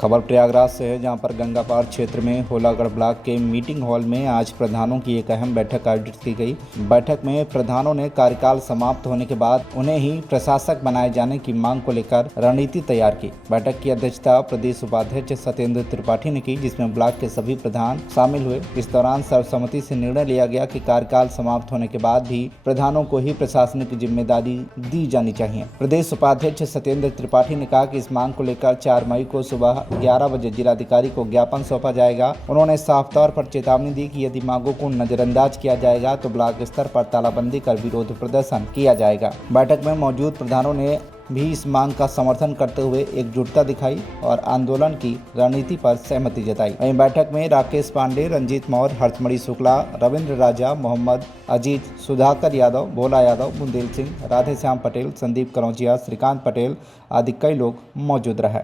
खबर प्रयागराज से है, जहां पर गंगापार क्षेत्र में होलागढ़ ब्लॉक के मीटिंग हॉल में आज प्रधानों की एक अहम बैठक आयोजित की गई। बैठक में प्रधानों ने कार्यकाल समाप्त होने के बाद उन्हें ही प्रशासक बनाए जाने की मांग को लेकर रणनीति तैयार की। बैठक की अध्यक्षता प्रदेश उपाध्यक्ष सत्येंद्र त्रिपाठी ने की, जिसमें ब्लॉक के सभी प्रधान शामिल हुए। इस दौरान सर्वसम्मति से निर्णय लिया गया कि कार्यकाल समाप्त होने के बाद भी प्रधानों को ही प्रशासनिक जिम्मेदारी दी जानी चाहिए। प्रदेश उपाध्यक्ष सत्येंद्र त्रिपाठी ने कहा कि इस मांग को लेकर 4 मई को सुबह 11 बजे जिलाधिकारी को ज्ञापन सौंपा जाएगा। उन्होंने साफ तौर पर चेतावनी दी कि यदि मांगों को नजरअंदाज किया जाएगा तो ब्लॉक स्तर पर तालाबंदी कर विरोध प्रदर्शन किया जाएगा। बैठक में मौजूद प्रधानों ने भी इस मांग का समर्थन करते हुए एकजुटता दिखाई और आंदोलन की रणनीति पर सहमति जताई। वहीं बैठक में राकेश पांडे, रंजीत मौर्य, हर्षमणि शुक्ला, रविंद्र राजा, मोहम्मद अजीत, सुधाकर यादव, भोला यादव, बुंदेल सिंह, राधेश्याम पटेल, संदीप करौजिया, श्रीकांत पटेल आदि कई लोग मौजूद रहे।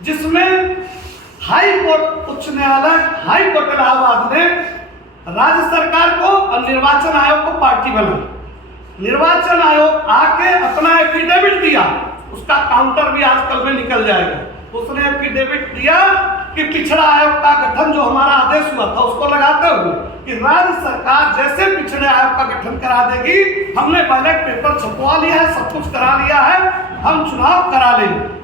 जिसमें हाई कोर्ट, उच्च न्यायालय, हाई कोर्ट इलाहाबाद ने राज्य सरकार को और निर्वाचन आयोग को पार्टी बनाई। निर्वाचन आयोग आके अपना एफिडेविट दिया, उसका काउंटर भी आजकल में निकल जाएगा। उसने एफिडेविट दिया कि पिछड़ा आयोग का गठन जो हमारा आदेश हुआ था उसको लगाते हुए कि राज्य सरकार जैसे पिछड़े आयोग का गठन करा देगी, हमने बैलेट पेपर छपवा लिया है, सब कुछ करा लिया है, हम चुनाव करा लेंगे।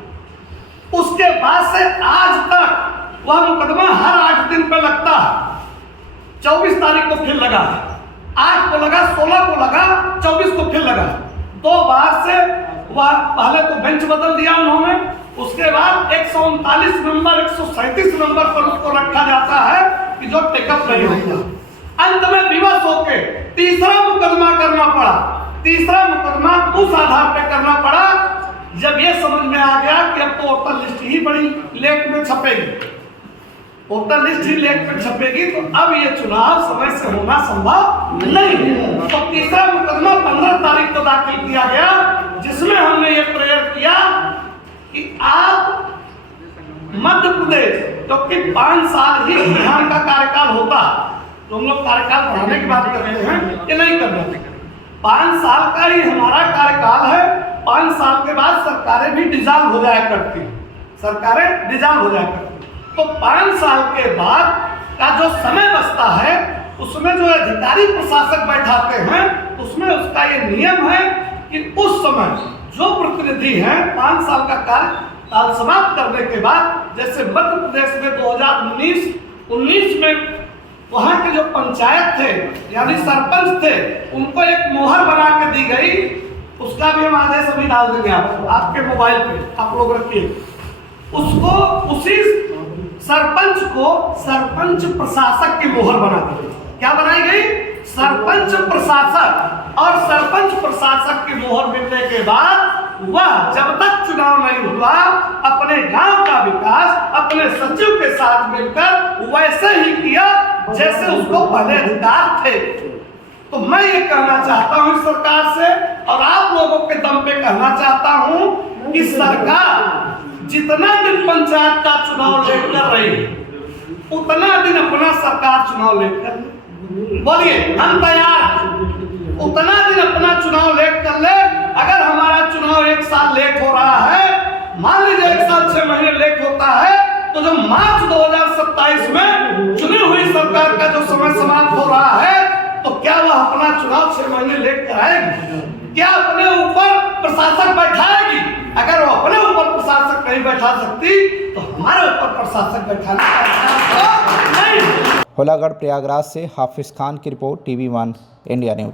उसके बाद से आज तक वह मुकदमा हर 8 दिन पे लगता है। 24 तारीख को फिर लगा, 8 को लगा, 16 को लगा, 24 को फिर लगा। 2 बार से वह पहले तो बेंच बदल दिया उन्होंने, उसके बाद 139 नंबर, 137 नंबर पर उसको रखा जाता है कि जो टेकअप नहीं होता। अंत में विवश होके तीसरा मुकदमा करना पड़ा। तीसरा मुकदमा उस आधार पे करना पड़ा जब ये समझ में आ गया कि अब तो वोटर लिस्ट ही बड़ी लेट में छपेगी, वोटर लिस्ट ही लेट में छपेगी, तो अब ये चुनाव समय से होना संभव नहीं है। तो तीसरा मुकदमा 15 तारीख को दाखिल किया गया, जिसमें हमने ये प्रेयर किया कि आप मध्य प्रदेश, जो कि 5 साल ही बिहार का कार्यकाल होता, तो हम लोग कार्यकाल बढ़ाने की बात करते हैं, ये नहीं करना। 5 साल का ही हमारा कार्यकाल है। 5 साल के बाद सरकारें भी डिसॉल्व हो जाया करती, सरकारें डिसॉल्व हो जाया करती। तो 5 साल के बाद का जो समय बचता है उसमें जो अधिकारी प्रशासक बैठाते हैं, उसमें उसका ये नियम है कि उस समय जो प्रतिनिधि हैं 5 साल का कार्यकाल समाप्त करने के बाद, जैसे मध्य प्रदेश में 2019 में वहां के जो पंचायत थे यानी सरपंच थे, उनको एक मोहर बना के दी गई। उसका भी हम आदेश अभी डाल देंगे आपके मोबाइल पे, आप लोग रखिए उसको। उसी सरपंच को सरपंच प्रशासक की मोहर बना दी। क्या बनाई गई? सरपंच प्रशासक। और सरपंच प्रशासक की मोहर मिलने के बाद वह जब तक चुनाव नहीं हुआ अपने गांव का विकास अपने सचिव के साथ मिलकर वैसे ही किया जैसे उसको पहले अधिकार थे। तो मैं ये कहना चाहता हूं सरकार से और आप लोगों के दम पे कहना चाहता हूं कि सरकार जितना दिन पंचायत का चुनाव लेट कर रही है, उतना दिन अपना सरकार चुनाव लेट कर ले। बोलिए, हम तैयार। उतना दिन अपना चुनाव लेट कर ले। अगर हमारा चुनाव 1 साल लेट हो रहा है, मान लीजिए 1 साल 6 महीने लेट होता है, तो जो मार्च 2027 में चुनी हुई सरकार का जो समय समाप्त हो रहा है, तो क्या वह अपना चुनाव 6 महीने लेट कराएगी? क्या अपने ऊपर प्रशासक बैठाएगी? अगर वो अपने ऊपर प्रशासक नहीं बैठा सकती तो हमारे ऊपर प्रशासक बैठाने का नहीं। होलागढ़ प्रयागराज से हाफिज खान की रिपोर्ट, TV1 इंडिया न्यूज।